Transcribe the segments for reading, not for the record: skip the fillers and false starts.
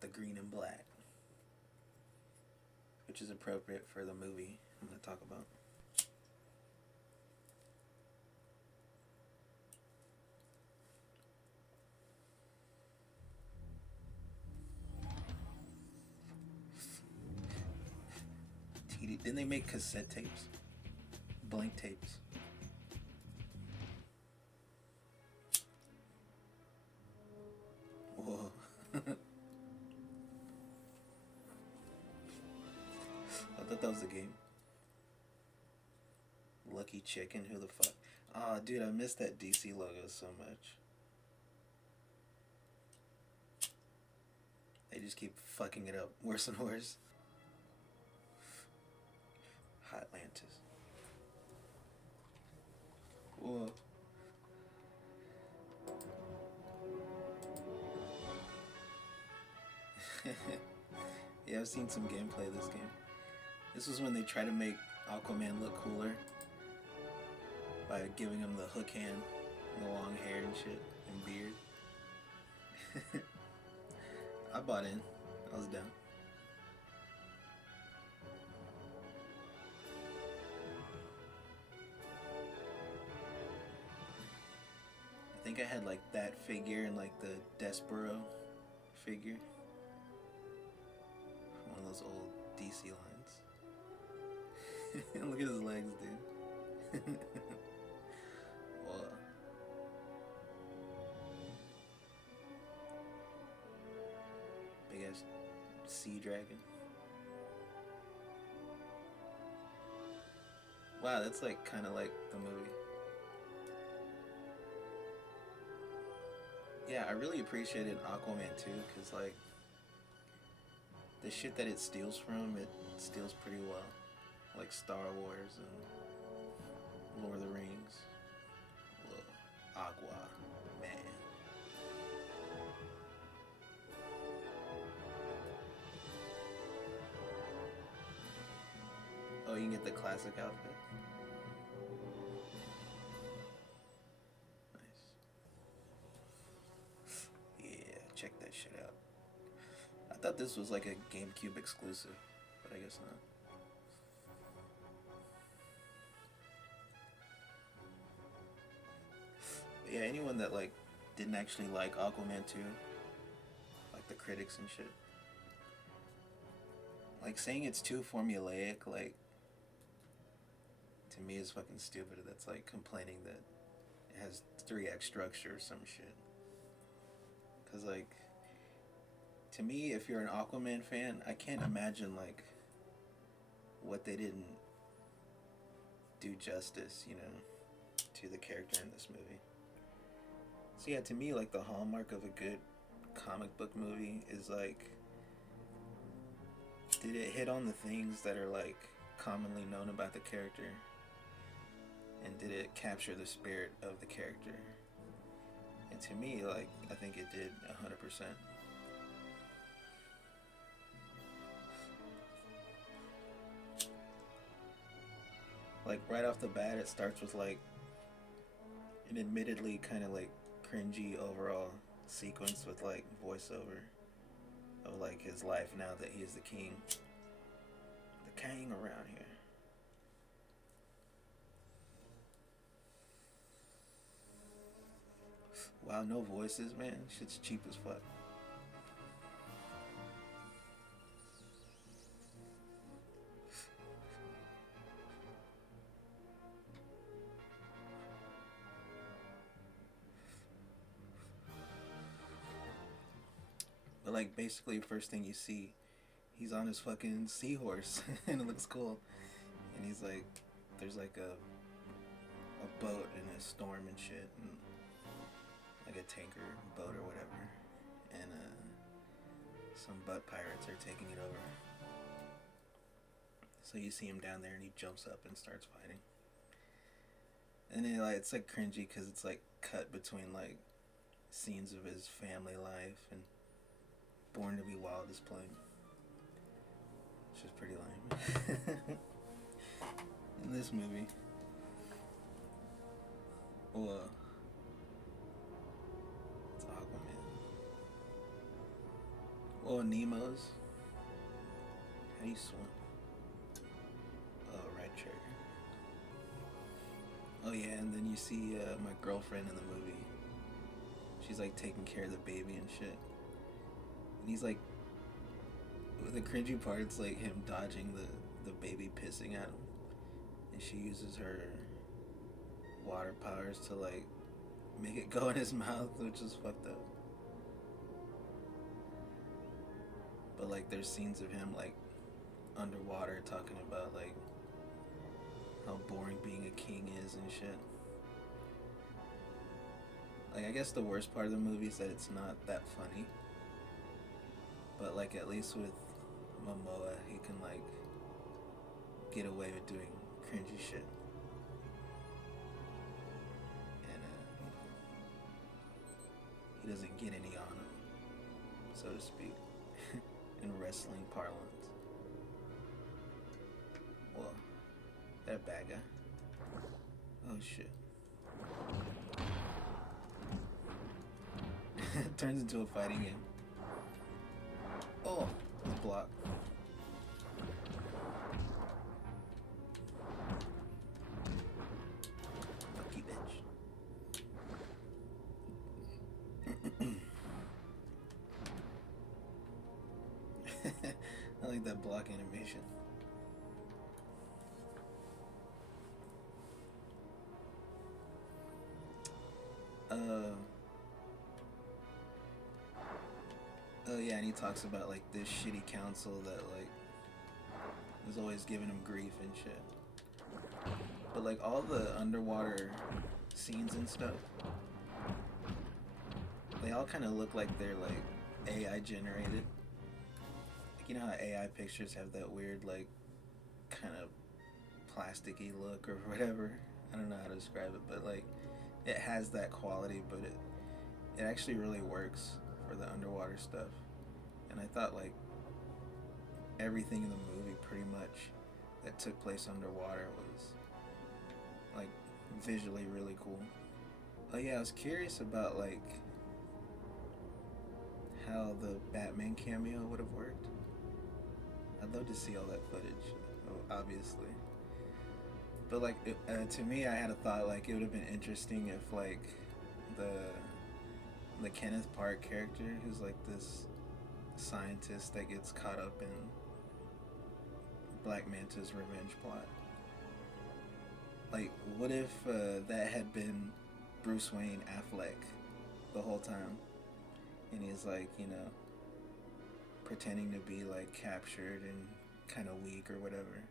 got the green and black, which is appropriate for the movie I'm going to talk about. Didn't they make cassette tapes? Blank tapes. Whoa. I thought that was a game. Lucky Chicken, who the fuck? Aw, oh, dude, I missed that DC logo so much. They just keep fucking it up worse and worse. Atlantis. Whoa. Yeah, I've seen some gameplay of this game. This was when they try to make Aquaman look cooler by giving him the hook hand and the long hair and shit and beard. I bought in. I was down. I think I had like that figure and like the Despero figure. One of those old DC lines. Look at his legs, dude. Whoa. Big ass sea dragon. Wow, that's like kind of like the movie. Yeah, I really appreciated Aquaman too, because like the shit that it steals from, it steals pretty well. Like Star Wars and Lord of the Rings. Whoa. Aquaman. Oh, you can get the classic outfit. Check that shit out. I thought this was like a GameCube exclusive, but I guess not. But yeah, anyone that like didn't actually like Aquaman 2, like the critics and shit, like saying it's too formulaic, like to me is fucking stupid. That's like complaining that it has 3x structure or some shit. Cause like, to me, if you're an Aquaman fan, I can't imagine like what they didn't do justice, you know, to the character in this movie. So yeah, to me, like the hallmark of a good comic book movie is like, did it hit on the things that are like commonly known about the character, and did it capture the spirit of the character? And to me, like, I think it did 100%. Like, right off the bat, it starts with, like, an admittedly kind of, like, cringy overall sequence with, like, voiceover of, like, his life now that he is the king. The king around here. Wow, no voices, man. Shit's cheap as fuck. But like basically first thing you see, he's on his fucking seahorse and it looks cool. And he's like, there's like a boat in a storm and shit, and like a tanker boat or whatever, and some butt pirates are taking it over. So you see him down there and he jumps up and starts fighting. And then like it's like cringy because it's like cut between like scenes of his family life and Born to Be Wild is playing. Which is pretty lame. In this movie. Well, it's Aquaman. Well, Nemos. How do you swim? Oh, right trigger. Oh yeah, and then you see my girlfriend in the movie. She's like taking care of the baby and shit. And he's like, the cringy part's like him dodging the baby pissing at him. And she uses her water powers to like make it go in his mouth, which is fucked up. But like there's scenes of him like underwater talking about like how boring being a king is and shit. Like I guess the worst part of the movie is that it's not that funny. But like at least with Momoa, he can like get away with doing cringy shit. And he doesn't get any on him, so to speak, in wrestling parlance. Well, that bad guy. Oh shit. It turns into a fighting game. Oh, it's blocked. Fuck you, bitch. I like that block animation. Oh yeah, and he talks about like this shitty council that like is always giving him grief and shit. But like all the underwater scenes and stuff, they all kind of look like they're like AI generated. Like you know how AI pictures have that weird like kind of plasticky look or whatever. I don't know how to describe it, but like it has that quality, but it actually really works for the underwater stuff. And I thought like everything in the movie pretty much that took place underwater was like visually really cool. Oh yeah, I was curious about like how the Batman cameo would have worked. I'd love to see all that footage, obviously. But like to me, I had a thought like it would have been interesting if like the Kenneth Park character, who's like this scientist that gets caught up in Black Manta's revenge plot. Like, what if that had been Bruce Wayne Affleck the whole time, and he's like, you know, pretending to be like captured and kind of weak or whatever,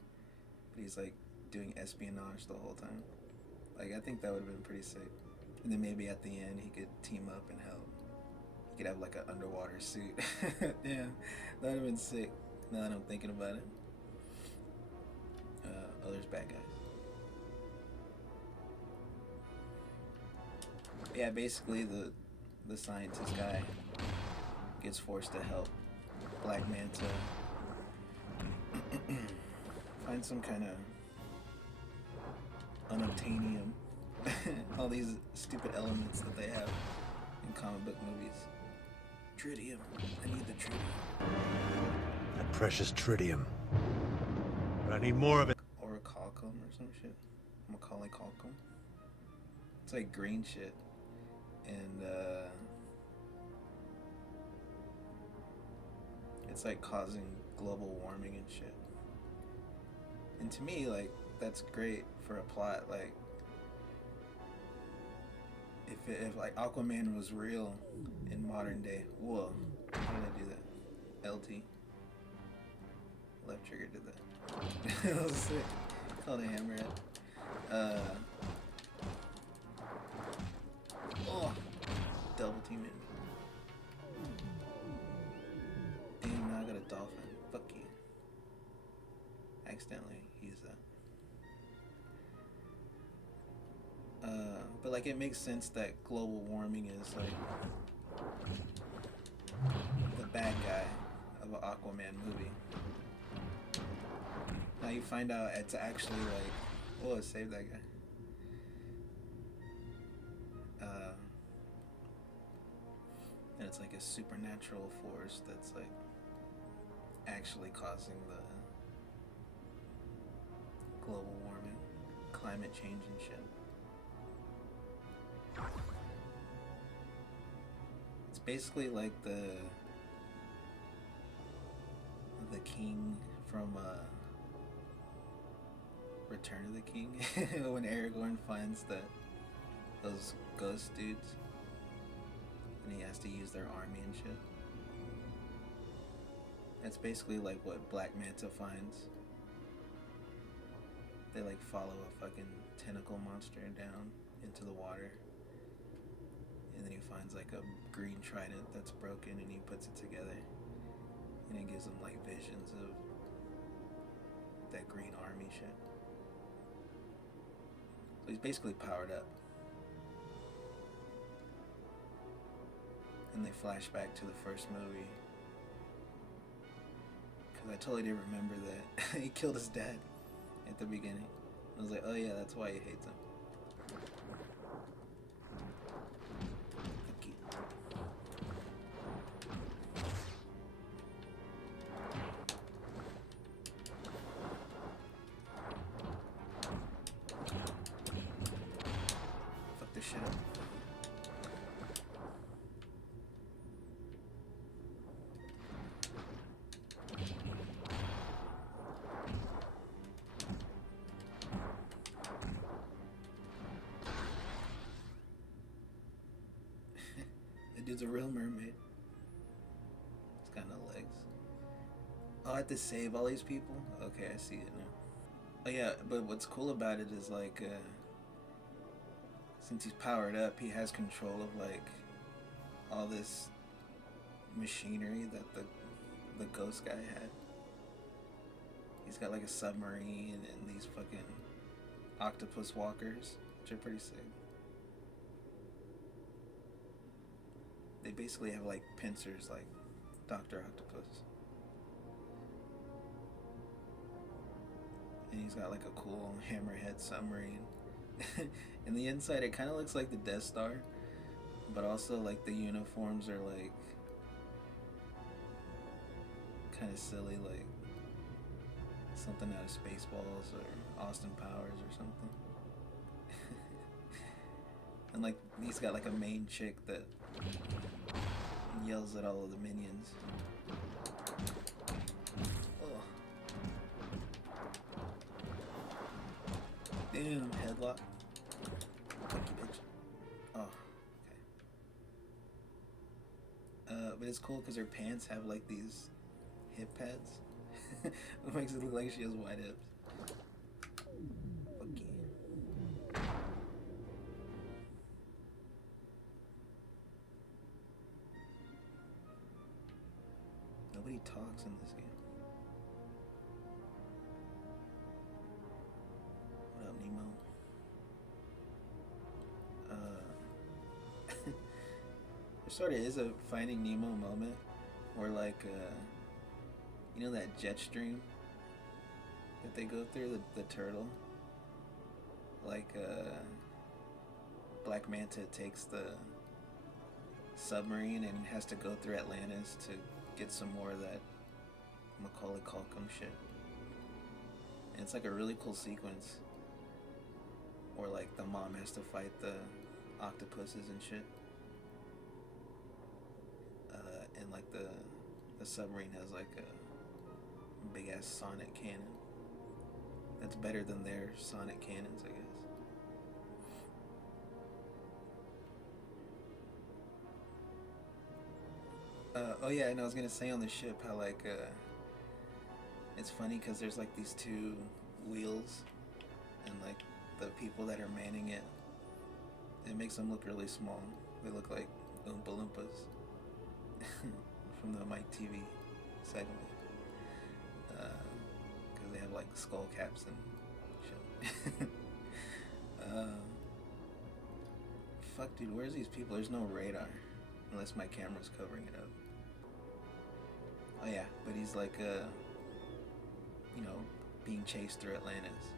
but he's like doing espionage the whole time. Like, I think that would have been pretty sick. And then maybe at the end he could team up and help. He could have like an underwater suit. Yeah, that would have been sick. Now that I'm thinking about it. Oh, there's bad guys. Yeah, basically the scientist guy gets forced to help Black Manta find some kind of unobtainium. All these stupid elements that they have in comic book movies. Tritium. I need the tritium. That precious tritium. But I need more of it. Or calcum or some shit. Macaulay Culkin. It's like green shit. And it's like causing global warming and shit. And to me, like, that's great for a plot. Like, if like Aquaman was real in modern day, whoa, how did I do that? LT. Left trigger did that. That was sick. Called a hammerhead. Oh, double team it. Damn, now I got a dolphin. Fuck you. Accidentally used that. But like it makes sense that global warming is like the bad guy of an Aquaman movie. Now you find out it's actually like, oh, save that guy. And it's like a supernatural force that's like actually causing the global warming, climate change and shit. It's basically like the king from Return of the King when Aragorn finds those ghost dudes and he has to use their army and shit. That's basically like what Black Manta finds. They like follow a fucking tentacle monster down into the water, and then he finds like a green trident that's broken and he puts it together, and it gives him like visions of that green army shit. So he's basically powered up. And they flash back to the first movie, because I totally didn't remember that he killed his dad at the beginning. I was like, oh yeah, that's why he hates him. Okay. Fuck this shit up. Dude's a real mermaid. It's got no legs. Oh, I have to save all these people? Okay, I see it now. Oh yeah, but what's cool about it is like, since he's powered up, he has control of like all this machinery that the ghost guy had. He's got like a submarine and these fucking octopus walkers, which are pretty sick. They basically have like pincers like Dr. Octopus. And he's got like a cool hammerhead submarine. In the inside it kind of looks like the Death Star, but also like the uniforms are like kind of silly, like something out of Spaceballs or Austin Powers or something. And like he's got like a main chick that yells at all of the minions. Oh. Damn, headlock. Fuck you, bitch. Oh, okay. But it's cool because her pants have like these hip pads. It makes it look like she has wide hips. Fuck you. Nobody talks in this game. What up, Nemo? There sort of is a Finding Nemo moment where like, you know that jet stream that they go through, the turtle? Like, Black Manta takes the submarine and has to go through Atlantis to get some more of that Macaulay Culkin shit. And it's like a really cool sequence where like the mom has to fight the octopuses and shit. And like the submarine has like a big ass sonic cannon. That's better than their sonic cannons, I guess. Oh yeah, and I was gonna say on the ship how like it's funny because there's like these two wheels, and like the people that are manning it, it makes them look really small. They look like Oompa Loompas from the Mike TV segment, because they have like skull caps and shit. Fuck, dude, where's these people? There's no radar unless my camera's covering it up. Oh yeah, but he's like, you know, being chased through Atlantis.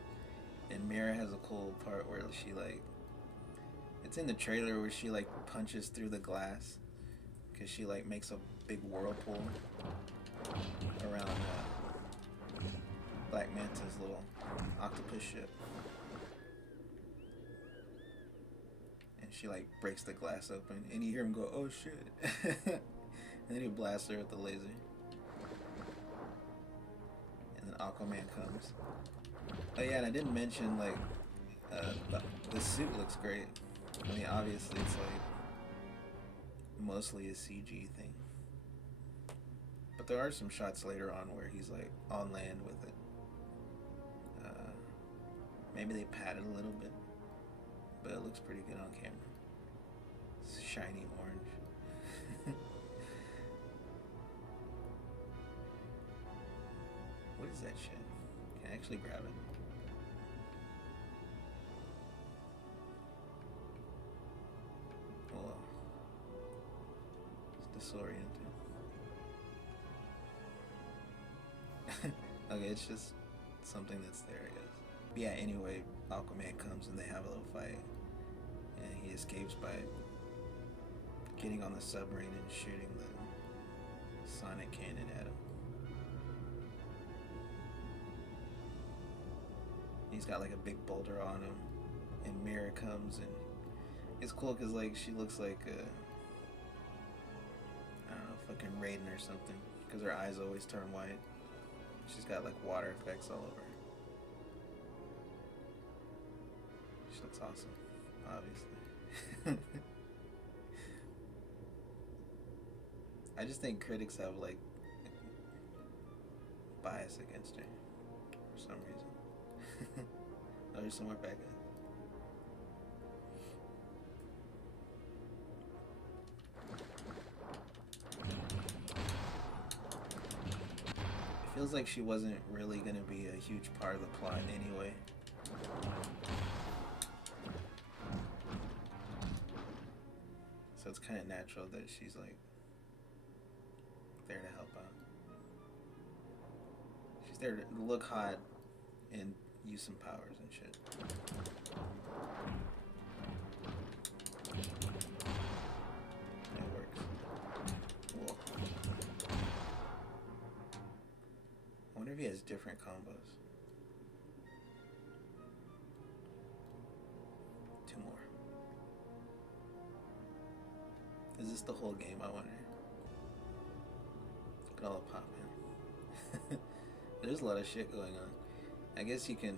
And Mira has a cool part where she like, it's in the trailer where she like punches through the glass because she like makes a big whirlpool. around Black Manta's little octopus ship. And she like breaks the glass open and you hear him go, "Oh shit." And then he blasts her with the laser. And then Aquaman comes. Oh yeah, and I didn't mention like the suit looks great. I mean, obviously it's like mostly a CG thing. But there are some shots later on where he's like on land with it. Maybe they padded a little bit, but it looks pretty good on camera. It's shiny orange. What is that shit? Can I actually grab it? Whoa. It's disorienting. Okay, it's just something that's there, I guess. But yeah, anyway, Aquaman comes and they have a little fight. And he escapes by getting on the submarine and shooting the sonic cannon at him. He's got like a big boulder on him. And Mira comes and it's cool because like she looks like I don't know, fucking Raiden or something. Because her eyes always turn white. She's got like water effects all over her. She looks awesome, obviously. I just think critics have like bias against her for some reason. Oh, there's somewhere back in. It feels like she wasn't really gonna be a huge part of the plot anyway. So it's kind of natural that she's like there to help out. She's there to look hot and use some powers and shit. It works. Whoa. I wonder if he has different combos. Two more. Is this the whole game, I wonder? Look at all the pop in. There's a lot of shit going on. I guess you can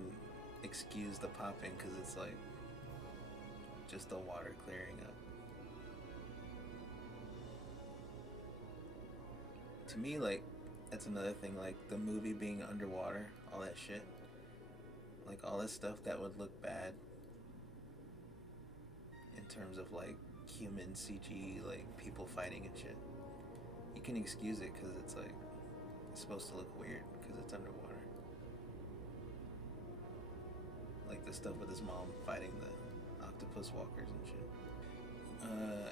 excuse the popping because it's like just the water clearing up. To me, like, that's another thing, like the movie being underwater, all that shit. Like all this stuff that would look bad in terms of like human CG, like people fighting and shit. You can excuse it because it's like, it's supposed to look weird because it's underwater. Like the stuff with his mom fighting the octopus walkers and shit.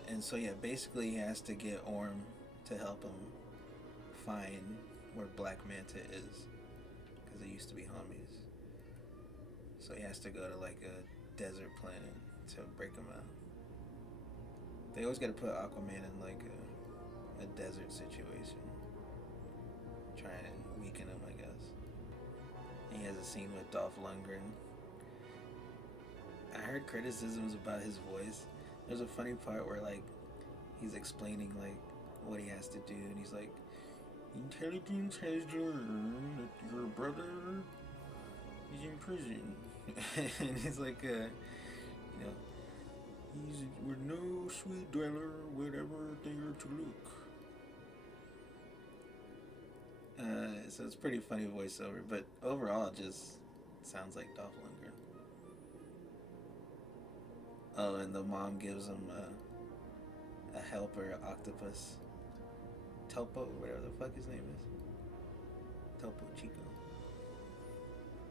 And so yeah, basically he has to get Orm to help him find where Black Manta is because they used to be homies. So he has to go to like a desert planet to break him out. They always gotta put Aquaman in like a desert situation. Trying to weaken him, I guess. And he has a scene with Dolph Lundgren. I heard criticisms about his voice. There's a funny part where like he's explaining like what he has to do and he's like, intelligence has learned that your brother is in prison. And he's like, you know, he's with no sweet dweller, whatever they are to look. So it's pretty funny voiceover, but overall it just sounds like Dolph Lundgren. Oh, and the mom gives him a helper octopus. Topo, whatever the fuck his name is. Topo Chico.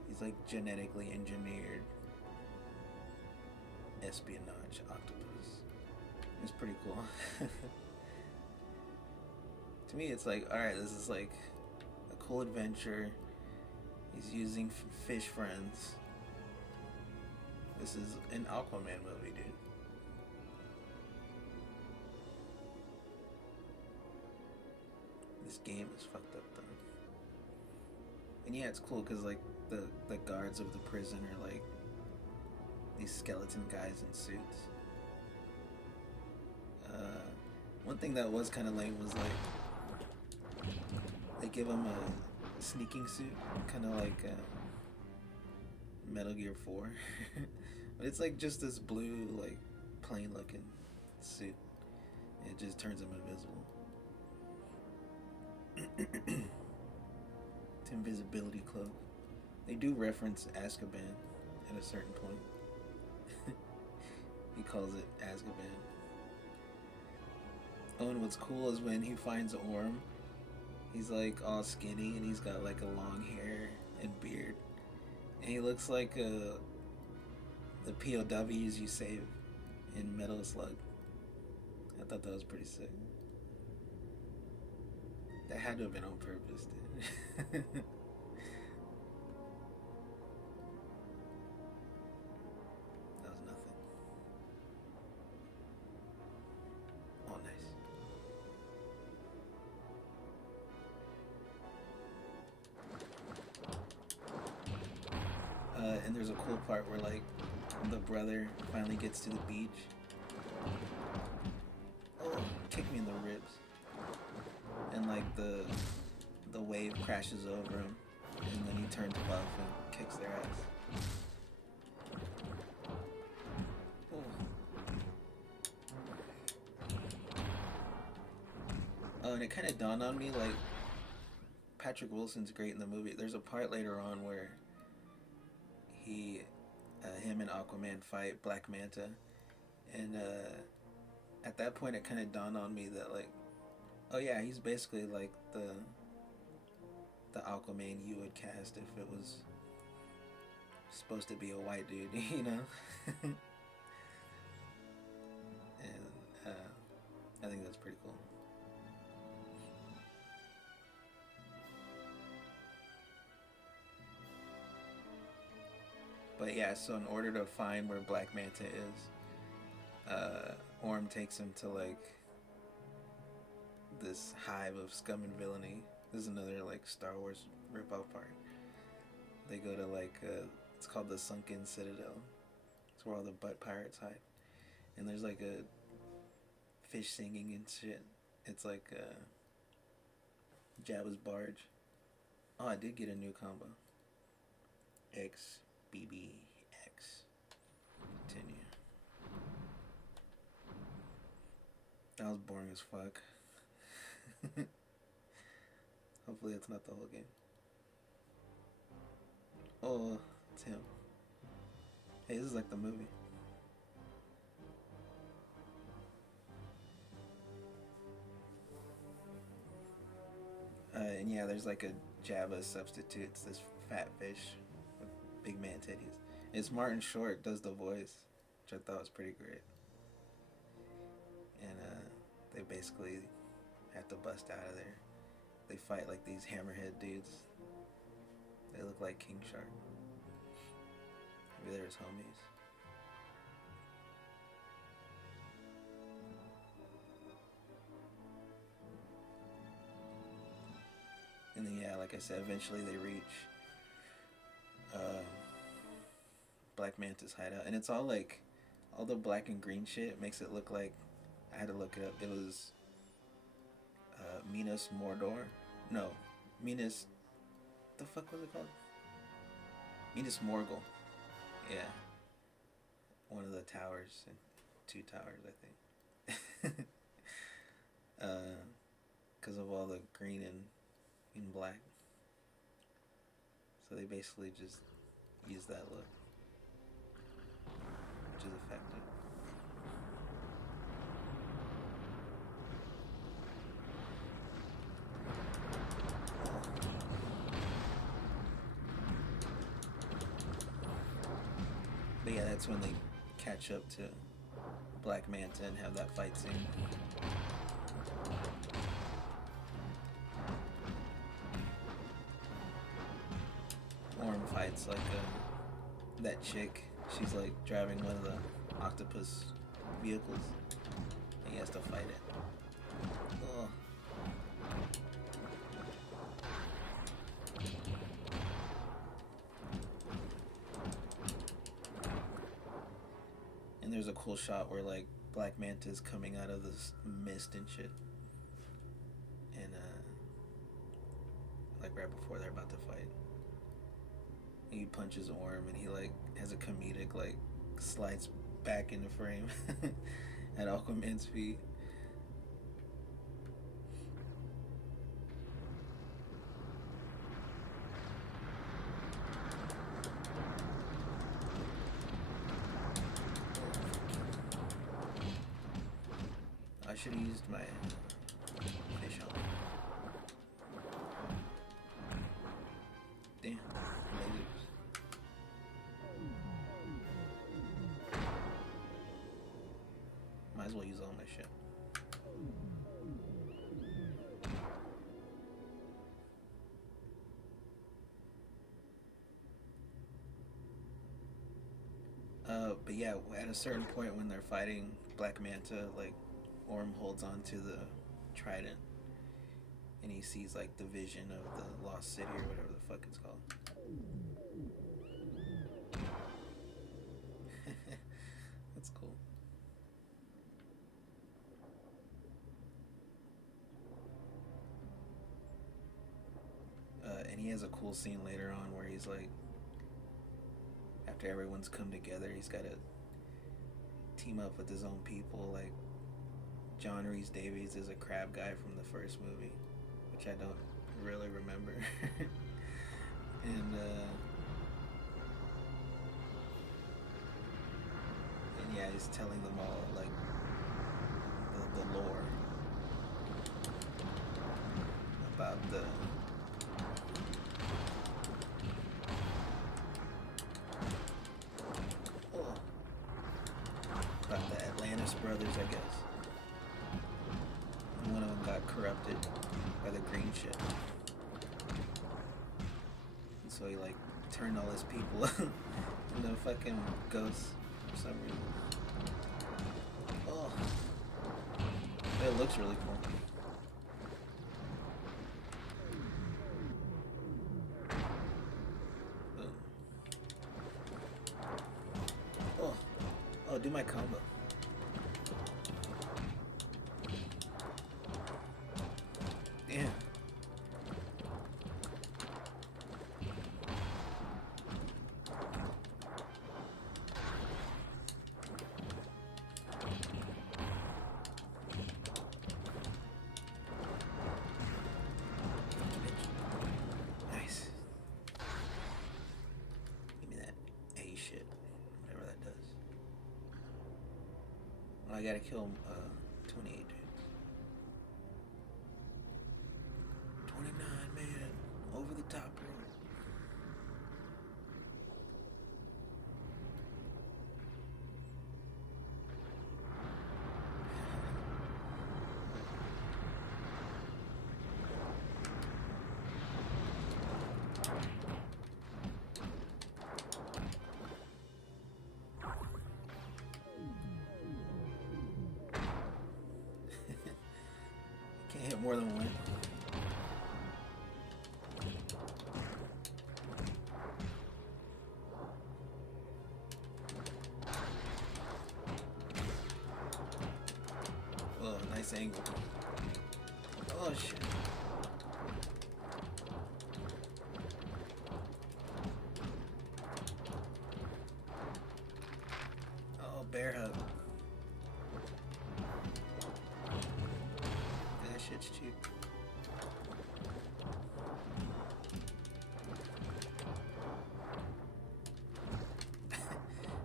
He's like genetically engineered espionage octopus. It's pretty cool. To me, it's like, alright, this is like a cool adventure. He's using fish friends. This is an Aquaman movie, dude. This game is fucked up though. And yeah, it's cool because like the guards of the prison are like these skeleton guys in suits. One thing that was kind of lame was like they give him a sneaking suit, kind of like Metal Gear 4. But it's like just this blue, like plain looking suit. It just turns him invisible. It's invisibility cloak. They do reference Azkaban at a certain point. He calls it Azkaban. Oh, and what's cool is when he finds Orm, he's like all skinny and he's got like a long hair and beard. And he looks like the POWs you save in Metal Slug. I thought that was pretty sick. That had to have been on purpose, dude. That was nothing. Oh, nice. And there's a cool part where like the brother finally gets to the beach. Oh, kicked me in the ribs. And like the wave crashes over him, and then he turns buff and kicks their ass. Oh, and it kind of dawned on me like Patrick Wilson's great in the movie. There's a part later on where him and Aquaman fight Black Manta, and at that point it kind of dawned on me that like, oh yeah, he's basically like the Aquaman you would cast if it was supposed to be a white dude, you know. And I think that's pretty cool. But yeah, so in order to find where Black Manta is, Orm takes him to like this hive of scum and villainy. This is another like Star Wars rip-off part. They go to like it's called the Sunken Citadel. It's where all the butt pirates hide. And there's like a fish singing and shit. It's like Jabba's barge. Oh, I did get a new combo. XBBX. Continue. That was boring as fuck. Hopefully it's not the whole game. Oh, it's him. Hey, this is like the movie. And yeah, there's like a Jabba substitute. It's this fat fish with big man titties. It's Martin Short does the voice, which I thought was pretty great. And they basically have to bust out of there. They fight like these hammerhead dudes. They look like King Shark. Maybe they're his homies. And then yeah, like I said, eventually they reach Black Manta's hideout. And it's all like, all the black and green shit makes it look like, I had to look it up, it was Minas Mordor. No, Minas, the fuck was it called? Minas Morgul. Yeah. One of the towers, and 2 towers, I think. Because of all the green and black. So they basically just use that look, which is effective. But yeah, that's when they catch up to Black Manta and have that fight scene. Orm fights like that chick. She's like driving one of the octopus vehicles, and he has to fight it. Ugh. And there's a cool shot where like Black Manta's coming out of this mist and shit, and like right before they're about to fight, he punches Orm, and he like has a comedic like slides back into frame at Aquaman's feet. I should have used my fish on. Damn, lasers. Might as well use all my shit. But yeah, at a certain point when they're fighting Black Manta, like Orm holds on to the trident, and he sees like the vision of the lost city or whatever the fuck it's called. That's cool. And he has a cool scene later on where he's like, after everyone's come together, he's got to team up with his own people. Like John Rhys Davies is a crab guy from the first movie, which I don't really remember. and yeah, he's telling them all like the lore about the Atlantis brothers, I guess. And one of them got corrupted by the green shit. And so he like turned all his people into fucking ghosts for some reason. Oh. It looks really cool. Oh. Oh, do my combo. Yeah. Nice. Give me that A shit. Whatever that does. Well, I gotta kill 28 dudes. 29, man. Over the top road. Can't hit more than one. Oh, nice angle. Oh shit. Oh, bear hug. That shit's cheap.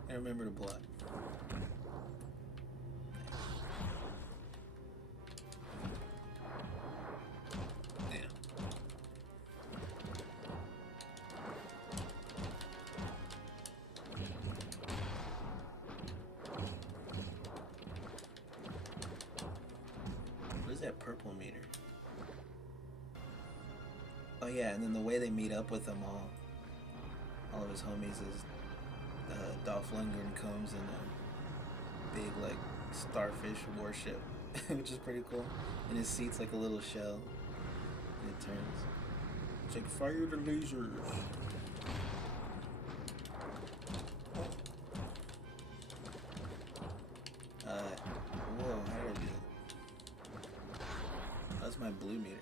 I remember to block. Damn. What is that purple meter? Oh yeah, and then the way they meet up with them all of his homies is Dolph Lundgren comes in a big like starfish warship, which is pretty cool. And his seat's like a little shell, and it turns. It's like fire the lasers. my blue meter?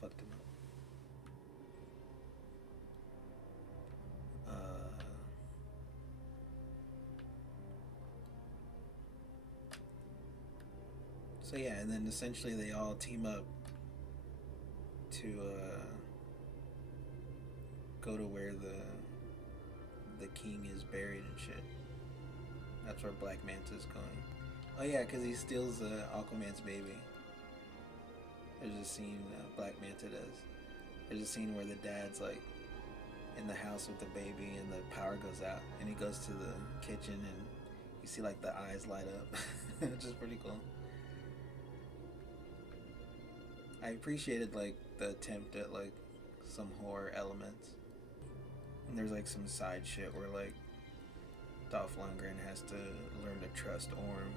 Fucked him up. So yeah, and then essentially they all team up to go to where the king is buried and shit. That's where Black Manta's going. Oh yeah, because he steals Aquaman's baby. There's a scene Black Manta does. There's a scene where the dad's like in the house with the baby and the power goes out and he goes to the kitchen and you see like the eyes light up, which is pretty cool. I appreciated like the attempt at like some horror elements. And there's like some side shit where like Dolph Lundgren has to learn to trust Orm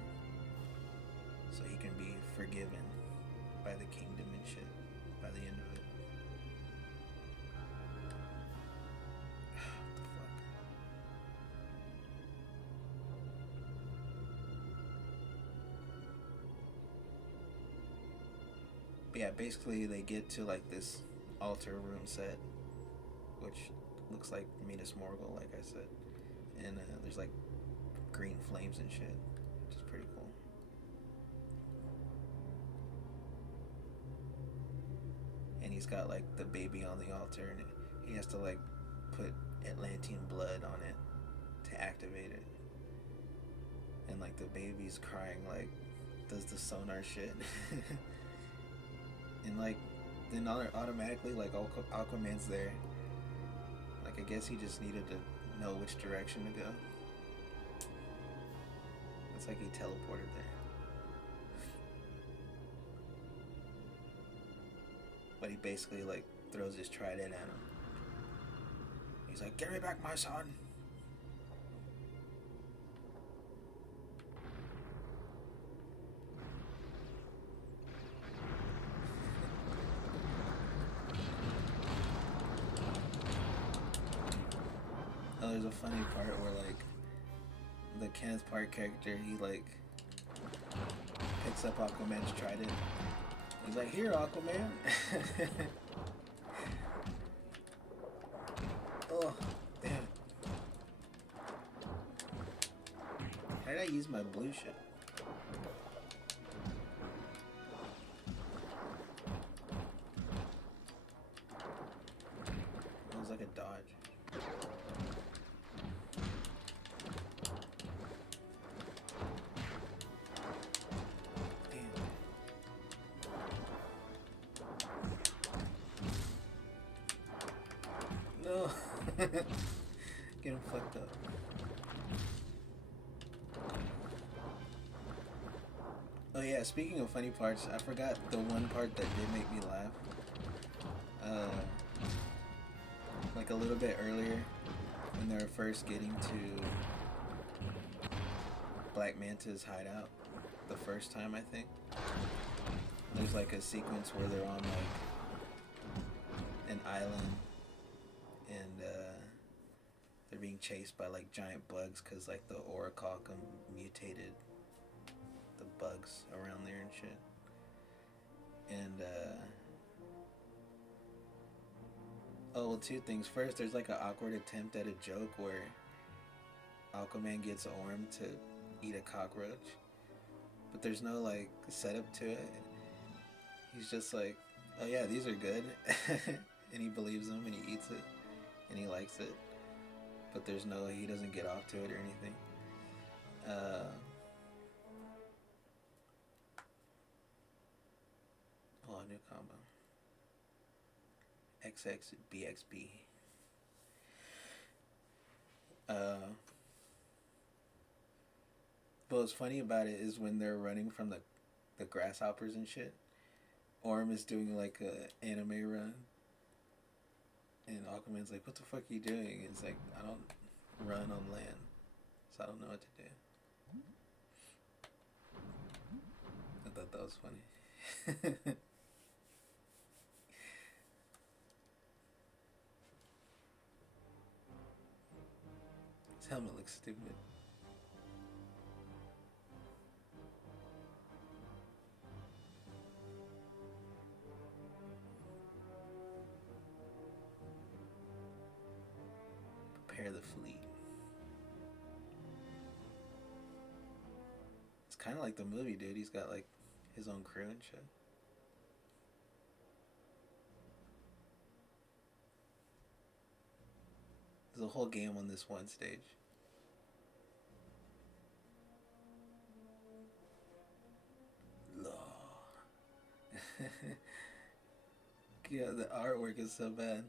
so he can be forgiven by the kingdom and shit by the end of it. What the fuck? But yeah, basically they get to like this altar room set, which looks like Minas Morgul, like I said, and there's like green flames and shit, which is pretty cool. And he's got like the baby on the altar, and he has to like put Atlantean blood on it to activate it. And like the baby's crying, like does the sonar shit. And like then automatically like Aquaman's there. Like I guess he just needed to know which direction to go. It's like he teleported there. But he basically like throws his trident at him. He's like, "Give me back my son." Oh, there's a funny part where like the Kenneth Park character, he like picks up Aquaman's trident. He's like, "Here, Aquaman." Oh, damn. How did I use my blue shit? It was like a dodge. No. Getting fucked up. Oh yeah, speaking of funny parts, I forgot the one part that did make me laugh. Like a little bit earlier, when they were first getting to Black Manta's hideout, the first time I think. There's like a sequence where they're on like an island and they're being chased by like giant bugs because like the orichalcum mutated the bugs around there and shit. And oh, well, two things. First, there's like an awkward attempt at a joke where Aquaman gets Orm to eat a cockroach, but there's no like setup to it. He's just like, "Oh yeah, these are good," and he believes him and he eats it and he likes it, but he doesn't get off to it or anything. Oh, new combo. XXBXB. But what's funny about it is when they're running from the grasshoppers and shit, Orm is doing like a anime run, and Aquaman's like, "What the fuck are you doing?" It's like, "I don't run on land, so I don't know what to do." I thought that was funny. His helmet looks stupid. Prepare the fleet. It's kind of like the movie, dude. He's got like his own crew and shit. There's a whole game on this one stage. Law. Yeah, the artwork is so bad.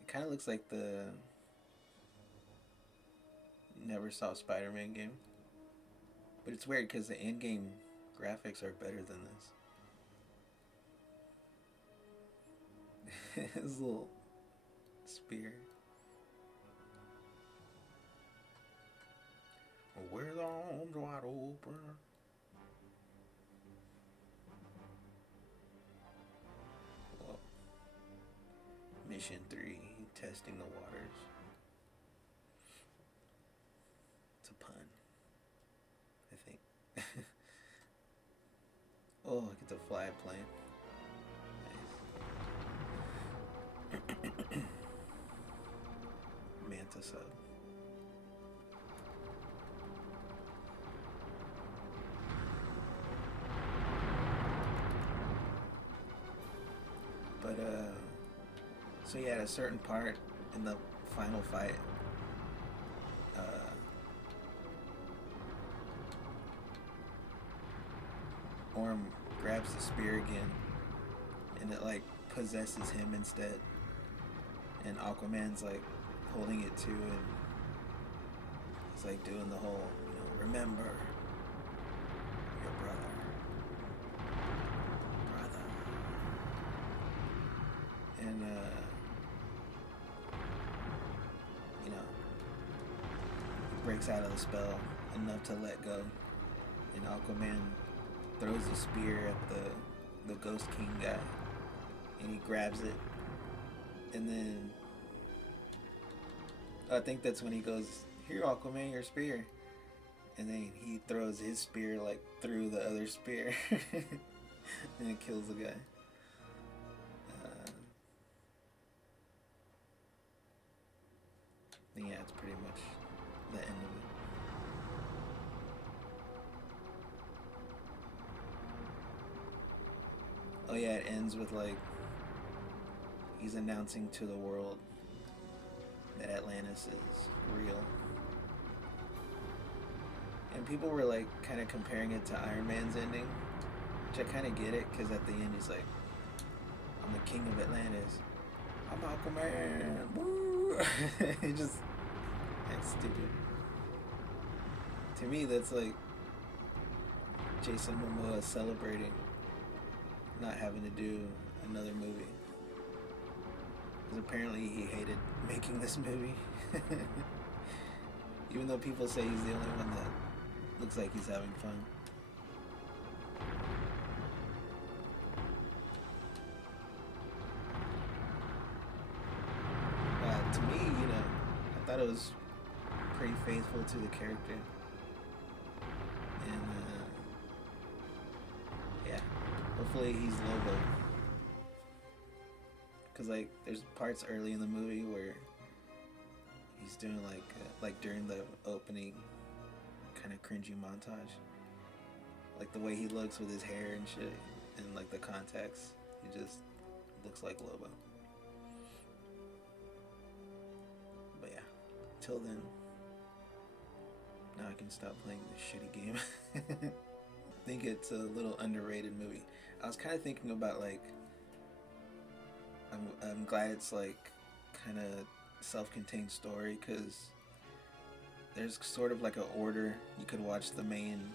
It kind of looks like the Never Saw Spider-Man game. But it's weird because the in-game graphics are better than this. His little spear. Where the arms wide open. Whoa. Mission 3, testing the waters. It's a pun, I think. Oh, I get to fly a plane. Nice. Manta sub. But so yeah, at a certain part in the final fight, Orm grabs the spear again, and it like possesses him instead. And Aquaman's like holding it too, and he's like doing the whole, remember your brother. And he breaks out of the spell enough to let go, and Aquaman throws the spear at the Ghost King guy, and he grabs it, and then I think that's when he goes, "Here, Aquaman, your spear," and then he throws his spear like through the other spear, and it kills the guy. Yeah, it's pretty much the end of it. Oh yeah, it ends with like he's announcing to the world that Atlantis is real. And people were like kind of comparing it to Iron Man's ending, which I kind of get it, because at the end he's like, "I'm the king of Atlantis. I'm Aquaman." Woo! It just, that's stupid. To me, that's like Jason Momoa celebrating not having to do another movie. Because apparently he hated making this movie. Even though people say he's the only one that looks like he's having fun. To me, I thought it was pretty faithful to the character. And yeah, hopefully he's Lobo. Because like there's parts early in the movie where he's doing like during the opening kind of cringy montage, like the way he looks with his hair and shit, and like the contacts, he just looks like Lobo. But yeah, till then, now I can stop playing this shitty game. I think it's a little underrated movie. I was kind of thinking about like, I'm glad it's like kind of self-contained story, because there's sort of like an order you could watch the main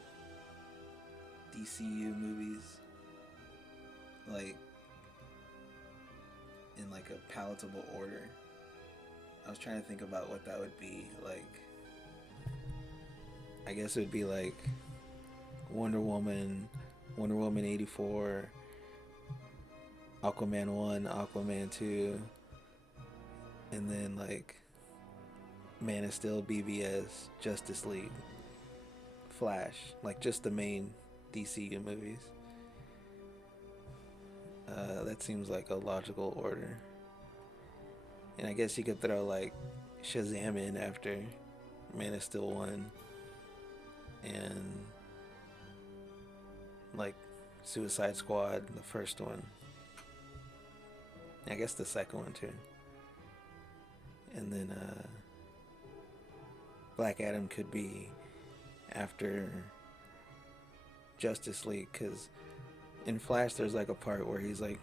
DCU movies, like in like a palatable order. I was trying to think about what that would be. Like, I guess it would be like Wonder Woman, Wonder Woman 84, Aquaman 1, Aquaman 2, and then like Man of Steel, BVS, Justice League, Flash, like just the main DCU movies. That seems like a logical order. And I guess you could throw like Shazam in after Man of Steel 1 and like Suicide Squad, the first one. I guess the second one too. And then Black Adam could be after Justice League, because in Flash there's like a part where he's like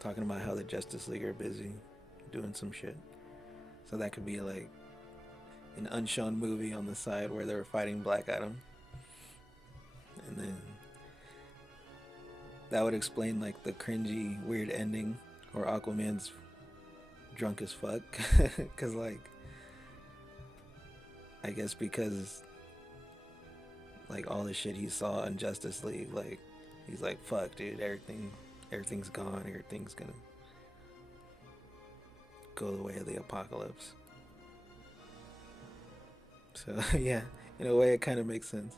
talking about how the Justice League are busy doing some shit. So that could be like an unshown movie on the side where they were fighting Black Adam. And then that would explain like the cringy weird ending where Aquaman's drunk as fuck. Cause like, I guess because like all the shit he saw in Justice League, like he's like, fuck dude, everything's gone, everything's gonna go the way of the apocalypse. So yeah, in a way it kind of makes sense.